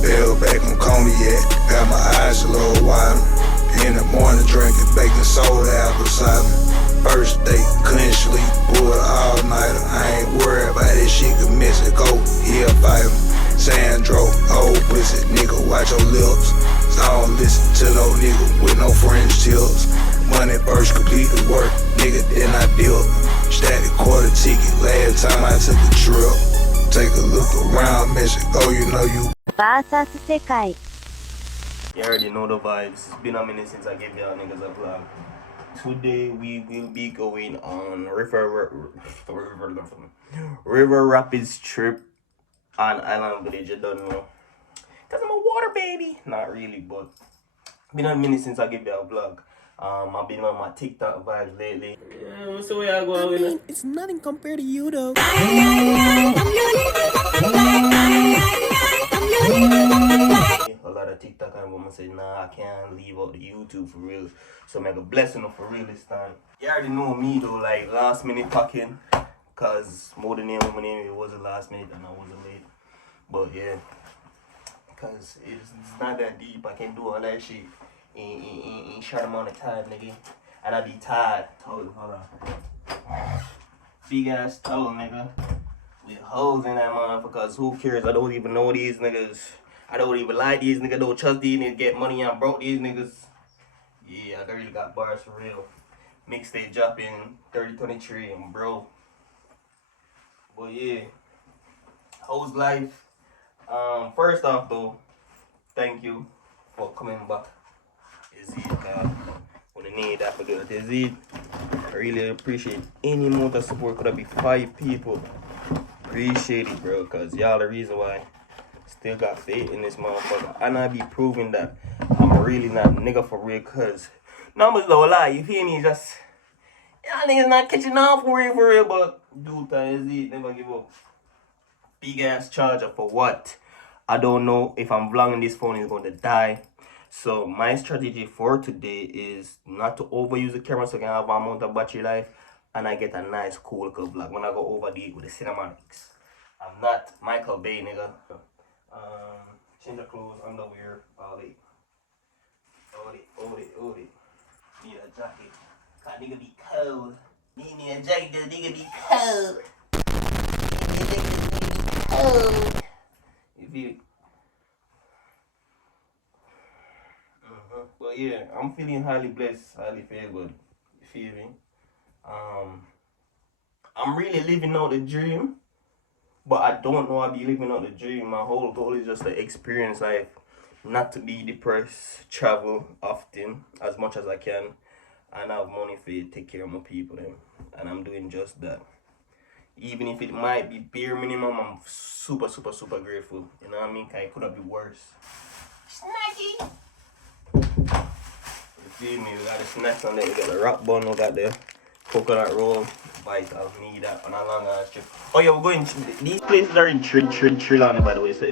Bell back on cognac, got my eyes a little wider. In the morning drinking baking soda, apple cider. First date, couldn't sleep, pulled all nighter. I ain't worried about this shit, cause Mexico, he a fighter. Sandro, old pussy, nigga, watch your lips. So I don't listen to no nigga with no French tips. Money first, complete the work, nigga, then I dip. Stack the quarter ticket, last time I took a trip. Take a look around Mexico, you know you VS 世界 You already know the vibes. It's been a minute since I gave y'all niggas a vlog. Today we will be going on River Rapids trip on Island Village. You don't know, cause I'm a water baby. Not really, but been a minute since I gave y'all a vlog. I've been on my TikTok vibes lately. Yeah, so where I go with it? It's nothing compared to you though. A lot of TikTok and women say, nah, I can't leave out the YouTube for real. So make a blessing for real this time. You already know me though, like last minute packing. Cause more than my name, it wasn't last minute and I wasn't late. But yeah, cause it's not that deep. I can do all that shit in short amount of time, nigga. And I be tired. Hold on. Big ass toe, nigga. With holes in that motherfucker, cause who cares? I don't even know these niggas. I don't even like these niggas. Don't trust these niggas. Get money on broke these niggas. Yeah, I really got bars for real. Mixtape dropping 3023 and bro. But yeah, hoes life. First off though, thank you for coming back. Is it? When I need that for good. Is it? I really appreciate any amount of support. Could have be 5 people. Appreciate it, bro, cause y'all the reason why still got faith in this motherfucker. And I be proving that I'm really not a nigga for real, cause numbers don't lie, you feel me? Just y'all niggas not catching on for real, but dude, is it? Never give up. Big ass charger for what? I don't know if I'm vlogging this phone is going to die. So my strategy for today is not to overuse the camera so I can have a amount of battery life. And I get a nice cool vlog when I go over the with the cinematics. I'm not Michael Bay, nigga. Change the clothes, underwear, all it. Need a jacket. That nigga be cold. Need me a jacket, that nigga be cold. Cold. You feel? But yeah, I'm feeling highly blessed, highly favored. You feel me? I'm really living out the dream, but I don't know I'll be living out the dream. My whole goal is just to experience life, not to be depressed, travel often as much as I can, and have money for you to take care of my people then. And I'm doing just that. Even if it might be bare minimum, I'm super grateful. You know what I mean? Cause it could have been worse. Snacky! You feel me? We got the snacks on there, we got the rock bun, we got the coconut roll. Bite, I'll need that on a long ass trip. Oh yeah, we're going. These places are in Sri Lanka, by the way. So.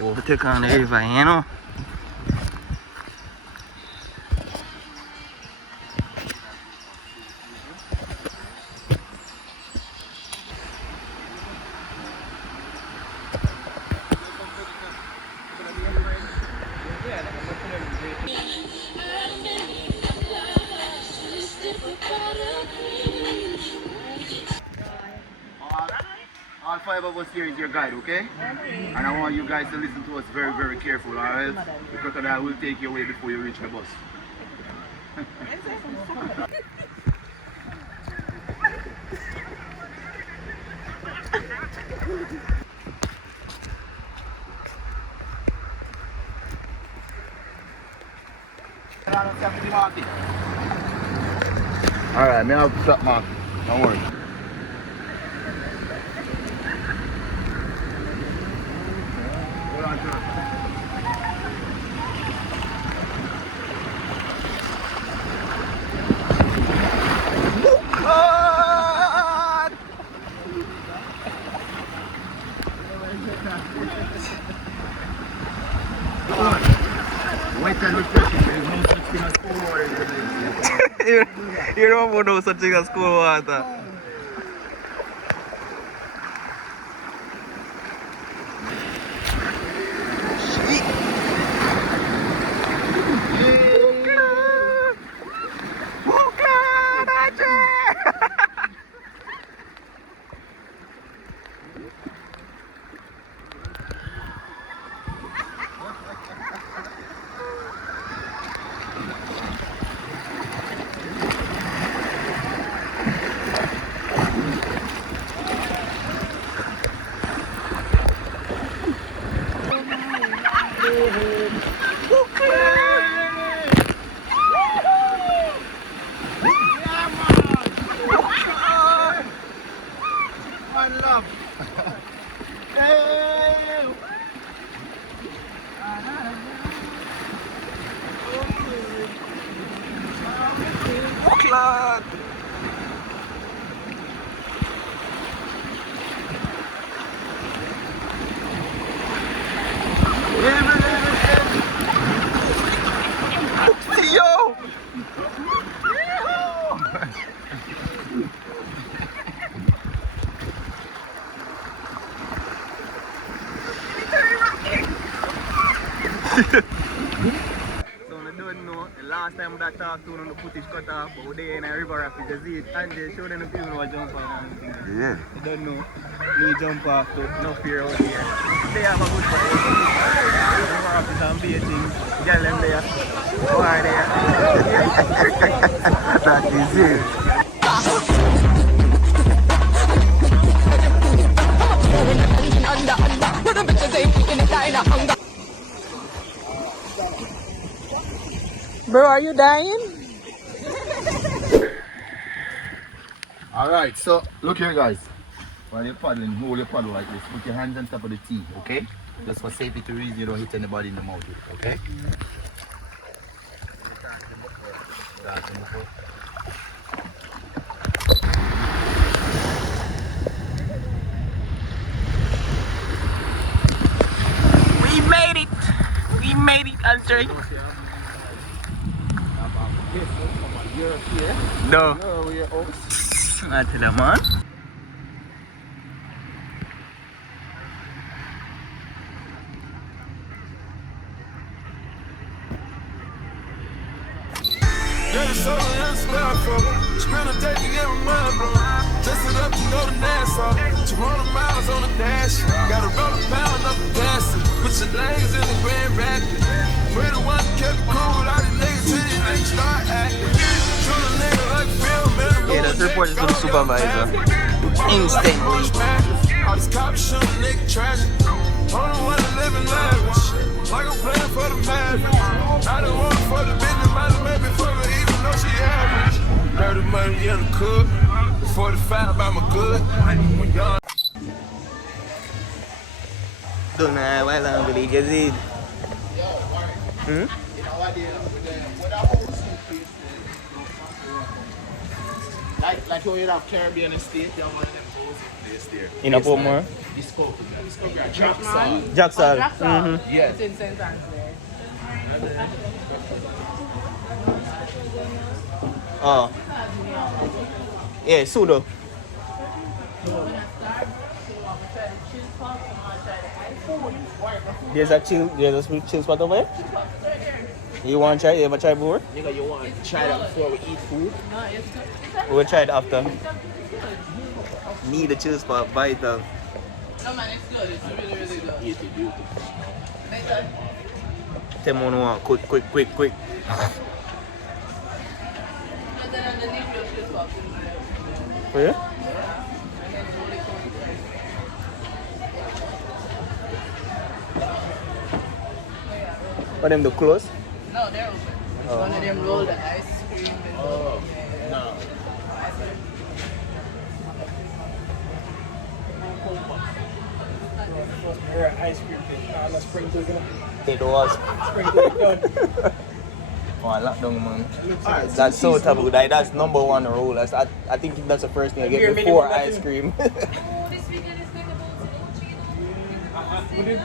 Overtake on the river, you know. all five of us here is your guide, okay? And I want you guys to listen to us very, very careful, alright? The crocodile will take you away before you reach the bus. Alright, me have stop mark. Don't worry. Hold on to it. Wait and refreshing. There is no such thing as cool water in the place. You don't know such thing as cool water. So I don't know, the last time that talked to the footage cut off, but we're in a river rapid, you see it, and they show them the people who jump off. Yeah. I don't know, me jump off, so no fear out here. They have a good fight. River rapids and Pageant, girl them there, who are there? That is it. Bro, are you dying? Alright, so look here guys. While you're paddling, hold your paddle like this. Put your hands on top of the T, okay? Just for safety reasons, you don't hit anybody in the mouth, okay? We made it! We made it, Andre! No. No, we're out. I tell you, man. Dirty soda and smell from spend a day to get my mind blown. Just it up and go to Nassau. 200 miles on the dash. Got a roll a pound up the gas. Put your legs in the Grand Rapids. Pretty one kept it cool. All these niggas till these niggas start acting. Shoot a nigga like film, man. Yeah, that's reported to the supervisor. Instantly. All these cops shoot a nigga tragic. Only one to live in lavish. Like I'm playing for the Mavericks. I don't want for the business, money maybe for her, even though she average. Dirty money in the cook. 45 by my good. When y'all Don't know why I'm really get it. Like how you have Caribbean estate, you have one of them goes place there. In a Portmore? Discovery. Jackson. Jacksal. Yes. It's in St. Anne's there. Oh. Yeah, pseudo. There's a chill spot over here? You want to try? You ever try before? Nigga, you want to try that before we eat food? We'll try it after. Need a chill spot, vital. No man, it's good. It's really, really good. Eat it, beautiful. Better. Tell me one quick. Better than the liquor shit box. For you? For them to close? No, they're open. It's one of them roll the ice cream. Oh, no. Ice cream thing. Let's bring to it. It was. Oh, I locked down, man. That's so taboo. That's number one rule. I think that's the first thing I get before ice cream. This weekend is going to go to the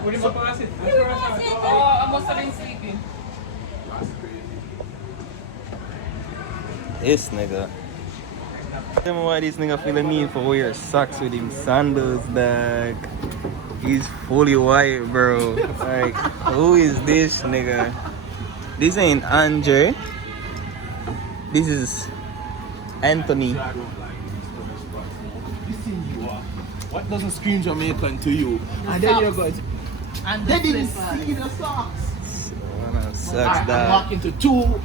Oh, I must have been sleeping. This nigga. Tell me why this nigga feel the need for wear socks with him sandals, dog. He's fully white, bro. Like, who is this nigga? This ain't Andre. This is Anthony. What doesn't scream Jamaican to you? And then you're going to... And They the didn't slipper. see the socks. Sucks, I'm dog. walking to two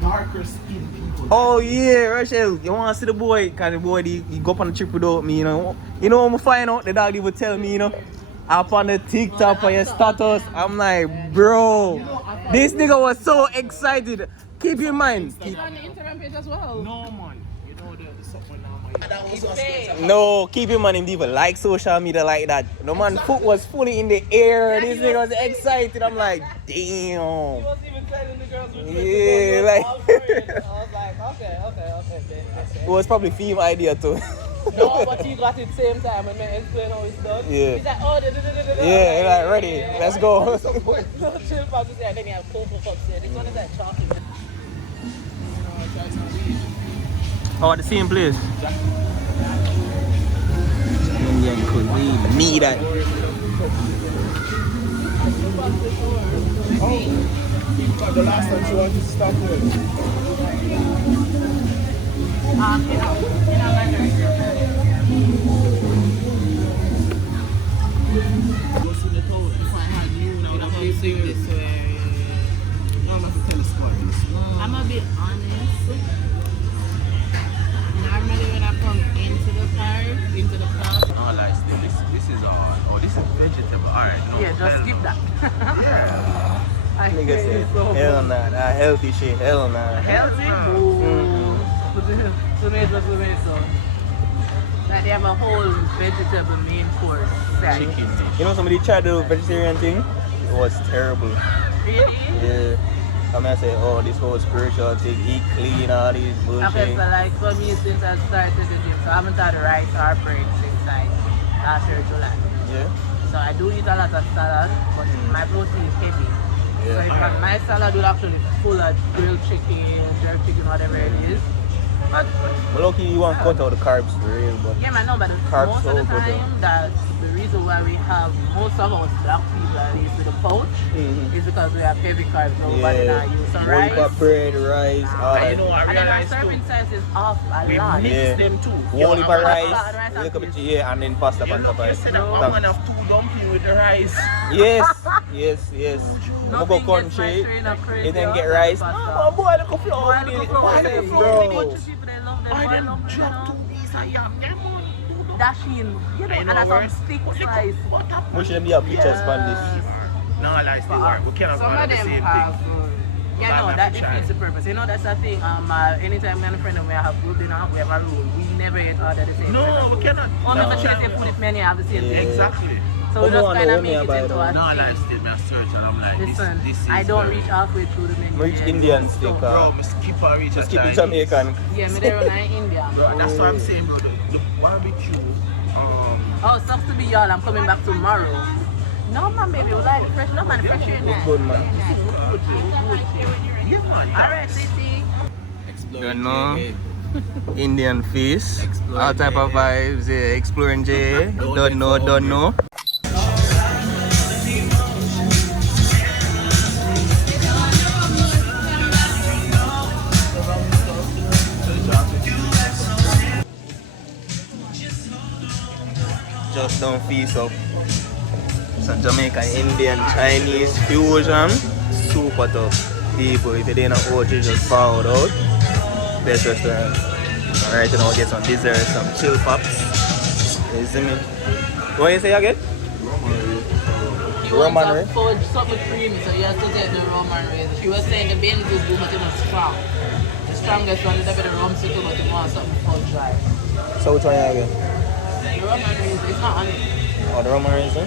darker skinned people. Oh yeah, Rachel, you wanna see the boy? Cause the boy he go up on the trip without me, you know. You know when I find out the dog would tell me, you know, up on the TikTok or your status. I'm like, bro, this nigga was so excited. Keep in mind. It's on the Instagram page as well. No, man. You know the something now, man. That was No, keep in mind him even like social media like that. The man foot was fully in the air. This nigga was excited. I'm like, damn. wasn't even telling the girls with Yeah, like I was like, okay. it was probably theme idea too. No, but he got it same time and then explain how it's done. Yeah. He's like, oh, Yeah, he like ready. Let's go. No, chill, pause there, and then you have cocoa cups there. This one is like chocolate. Oh, the same place. Indian cuisine. Me that. The last time she wanted to stop with. I'm gonna be honest. Normally when I come into the park, Oh, like this is all. Oh, this is vegetable. Alright. No, yeah, just skip that. I Nigga hate said, it so much. hell nah, that healthy shit, hell nah. Healthy? Tomato. Like they have a whole vegetable main course set. chicken. You know somebody tried to do vegetarian thing? It was terrible. Really? Yeah. I mean I say, oh this whole spiritual thing, eat clean, all these Okay, bullshit. so like for me since I started the gym, so I haven't had rice or bread since like last year July. Yeah? So I do eat a lot of salad, but my protein is heavy. So Yeah. if my salad will actually full of grilled chicken, jerk chicken, whatever it is. But But lucky you want to cut out the carbs for real, but yeah, man, no, but Carbs most of the so good, time, that's the reason why we have most of us black people at least with a pouch is because we have heavy carbs. Nobody yeah. now use some One rice. cup bread, rice, all And that. you know, I And then our realized too, serving size is off a we lot. mix Yeah. them too. One lip of rice, rice and little bit, peas. yeah, and then pasta You on look, top of you it. said that one Thanks. man have two dumpling with the rice. Yes. I'm go Nothing gets my country, train of crazy and then get outside rice. the No, pasta. boy, look at flour. Boy, look at flour. Boy, look at Hey, flour. country people, they love them. I Boy, them love them, you drop know. 2 pieces of yam. Them on. Dashing, you know, I and know that's where. some stick size. What happened? Much them have pictures on this. No, I like the work. We cannot go Some on of the them same have, thing. yeah, Bad no, man that for try. defeats the purpose. You know, that's the thing. Anytime me and a friend of mine have group dinner, we have a rule. We never eat all at the same time. No, we cannot. Only No. for Tuesday food if many have the same Yeah. thing. Exactly. So we Come just on, kind no, of me make it about into that. a No, I like thing. still me a search and I'm like, Listen, this I is don't the- reach halfway through the menu. Rich yet. Indian So- steak. Bro, me skip a reach Just a keep it Chinese. Jamaican. Yeah, me there on India. Bro, that's what I'm saying, bro. The barbecue. Oh, sucks to be y'all. I'm coming back tomorrow. No, man, baby. We like fresh. No, man, fresh here. It's good, man. Yeah, man. Alright, City. You know, Indian feast, all type of vibes, yeah, exploring J, don't know. Just down feast up. Some Jamaican, Indian, Chinese fusion. Super tough. People, if you didn't know OG, just forward out. Best restaurant. Alright, you know, get some dessert, some chill pops. You see me? What you say again? You Roman want Reigns? some fudge, something creamy, so you have to get the Roman Reigns. She was saying the beans is good, but it's not strong. The strongest one is a bit of rum sickle, but you want something fudge dry. So which one you again? The Roman Reigns, it's not on it. Oh, the Roman Reigns, huh? You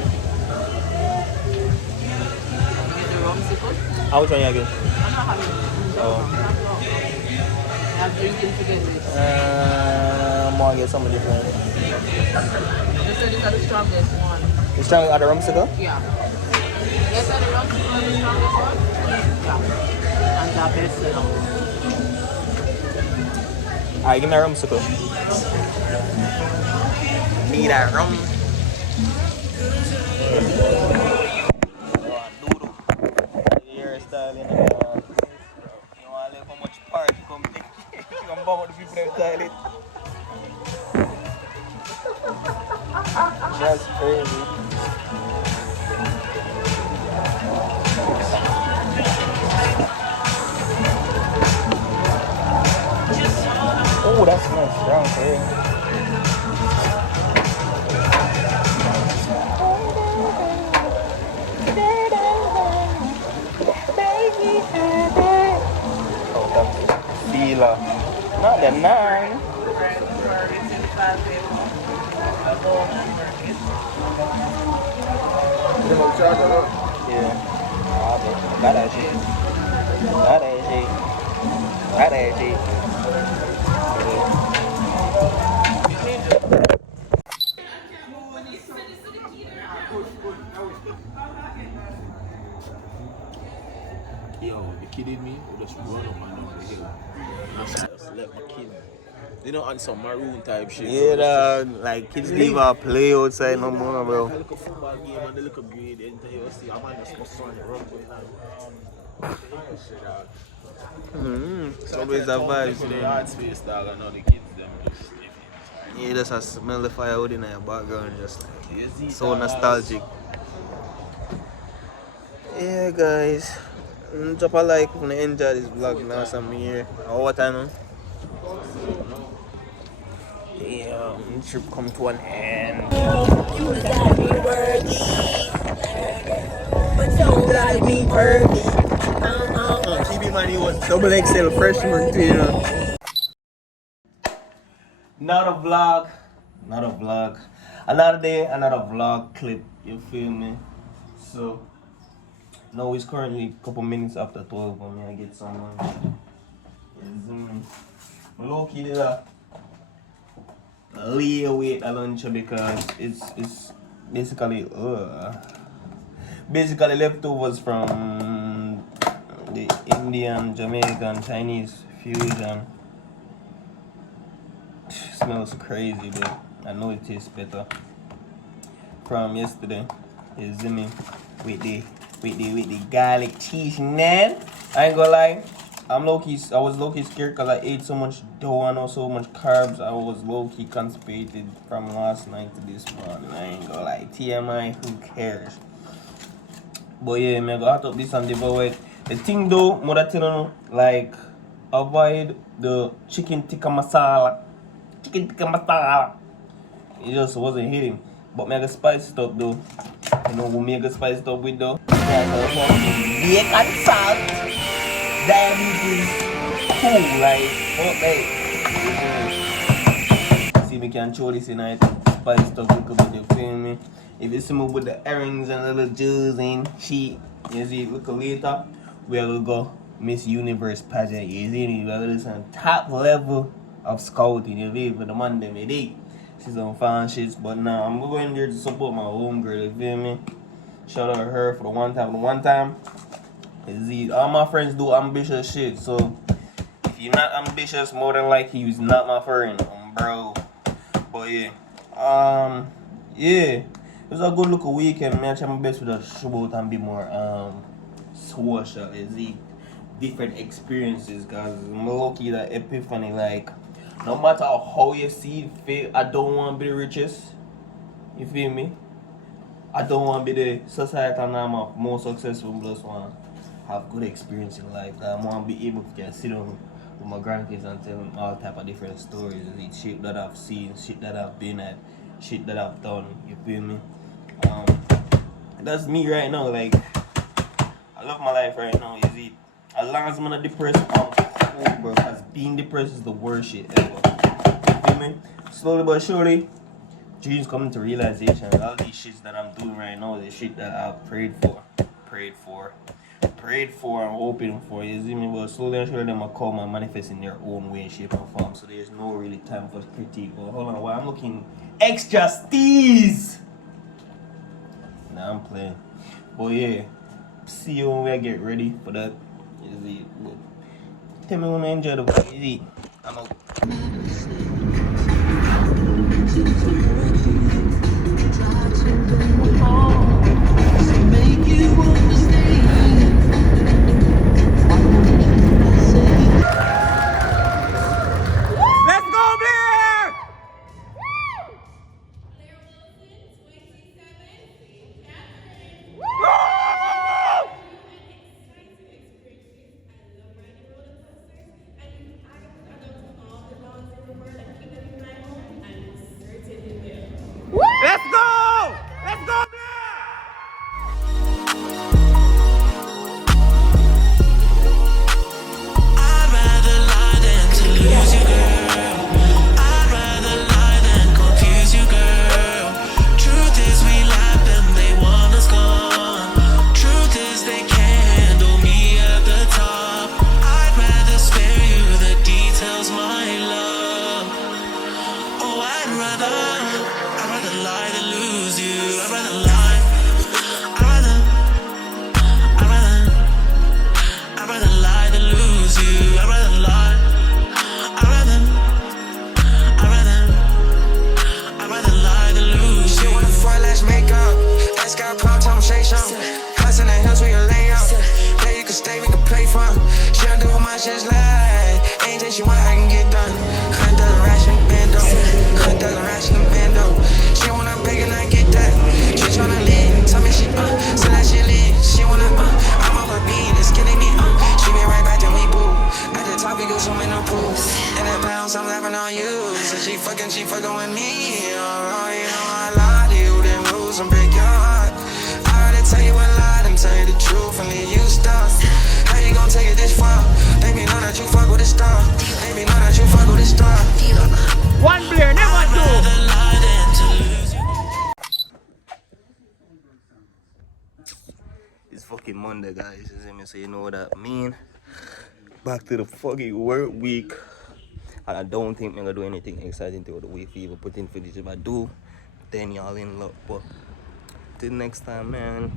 get the rum sickle. How which one you again? I'm not having it. Oh. I'm drinking together. I'm gonna get something different. They said it's the strongest one. You strong at the rum cigar? Yeah. They said the rum sickle is the strongest one? Yeah. And the best seller. Alright, give me a rum cigar. Need a rum. Hairstyle in the you want to live how much party come take. You can bum out the people that style it. That's crazy. Oh, that's nice. Strong for you. Fila. Not the 9. Yeah. Got that shit. Got that shit. Got that shit. Yo, you kidding me? You just run up and down the hill. Just left my kid. You know, on some maroon type shit. Yeah, dog. Like kids leave our play outside no more, bro. I look a football game and they look a grade enter here. See, I'm on the supposed to run the run going on. Somebody's a vibe, The man. yard space, dog, and all the kids them just Yeah, just a smell the firewood in your background, just like lazy. so nostalgic. Yeah, guys. Drop a like if you enjoy this vlog now. Some here. What time now? Yeah, trip come to an end. Keep in mind he was double XL freshman too, you know. Not a vlog. Another day, another vlog clip. You feel me? So now it's currently a couple minutes after 12 for me. I get some lunch. But low key lay away at lunch because it's basically leftovers from the Indian, Jamaican, Chinese fusion. Smells crazy, but I know it tastes better. From yesterday, you see me with the garlic cheese, man. I ain't gonna lie. I was low-key scared because I ate so much dough and so much carbs. I was low-key constipated from last night to this morning. I ain't gonna lie. TMI, who cares? But yeah, I'm gonna hot up this and devour it. The thing though, mother tell you, like, avoid the chicken tikka masala. It just wasn't hitting. But mega spice it up though. You know who mega spice it up with though? Bacon and salt. Diabetes, cool, like, okay. See me can show this tonight. Spice stuff look about, you feel me? If you see me with the earrings and a little jewels in, she, you see, look later, we're gonna go Miss Universe pageant, you see me? We're gonna do some top level of scouting, you feel me? For the man them, you dig? She's on fan shits, but now I'm gonna go in there to support my home girl, you feel me? Shout out to her for the one time. All my friends do ambitious shit, so if you're not ambitious, more than likely you're not my friend, bro. But yeah, it was a good looking weekend. Man, I try my best with the show and be more social. Different experiences, cause I'm lucky that epiphany. Like, no matter how you see it, I don't want to be the richest. You feel me? I don't want to be the societal norm of more successful, plus want to have good experience in life. I want to be able to sit down with my grandkids and tell them all type of different stories. It's shit that I've seen, shit that I've been at, shit that I've done. You feel me? That's me right now. Like, I love my life right now. Is it? As long as I'm not depressed, I'm cool, bro. Because being depressed is the worst shit ever. You feel me? Slowly but surely, dreams coming to realization. All these shits that I'm doing right now is shit that I've prayed for, and hoping for. You see me? But slowly and surely, them will come and manifest in their own way, shape, and form. So there's no really time for critique. But hold on, while I'm looking extra steez. Nah, I'm playing. But yeah, see you when we get ready for that. Is it? But tell me when I enjoy the vlog. Is it? I'm out. Let's go, Blair! Let's go! Let's go, Blair! I'd rather lie than to lose you, girl. I'd rather lie than confuse you, girl. Truth is we laugh and they want us gone. Truth is they can't handle me at the top. I'd rather spare you the details, my love. Oh, I'd rather lie than lose you. I'd rather lie. I'd rather lie than lose you. I'd rather lie. I'd rather lie than lose you. She wanna four lash makeup. That's got pop, Tom Shay Sean. House in the hills we can lay out. Play, you can stay, we can play fun. She don't do what my shit's like. Anything she want, I can get done. Hunt doesn't ration bando. Hunt doesn't ration bando. She wanna beg and I get that. She tryna leave, tell me she so that she leave. She wanna I'm up a bean, it's killing me She be right back, then we boo. At the top, we go swim in the pool. In the pounds, I'm laughing on you. So she fucking with me. Oh, you know I lie to you, then lose and break your heart. I gotta tell you a lie, then tell you the truth and leave you stuck. How you gonna take it this far? Baby, know that you fuck with a star. Baby, know that you fuck with a star. One Blair, never I'd rather lie than to lose you. It's fucking Monday, guys. You see me? So you know what I mean. Back to the fucking work week. And I don't think I'm gonna do anything exciting throughout the week for even put in footage. If I do, then y'all in luck. But till next time, man.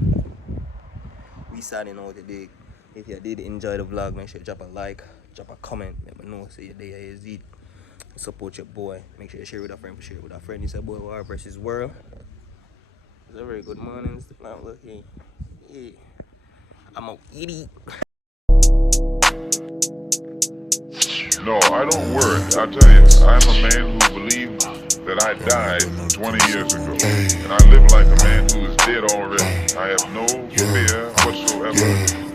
We signing out today. If you did enjoy the vlog, make sure you drop a like, drop a comment, let me know. Say your day is it. Support your boy. Make sure you share with a friend. Share it with a friend. It's a boy War versus World. It's a very good morning. It's not looking. Yeah. I'm a idiot. No, I don't worry. I tell you, I'm a man who believes that I died 20 years ago. And I live like a man who is dead already. I have no fear whatsoever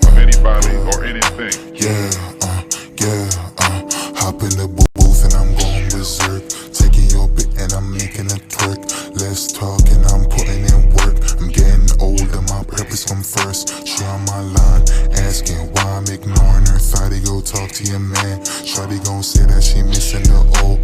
of anybody or anything. Hop in the booth and I'm going berserk. Taking your bit and I'm making a twerk. Let's talk and I'm putting in work. I'm getting older, my purpose come first. She on my line, asking why I'm ignoring her. Thought he go talk to your man. Shawty gon' say that she missing the O.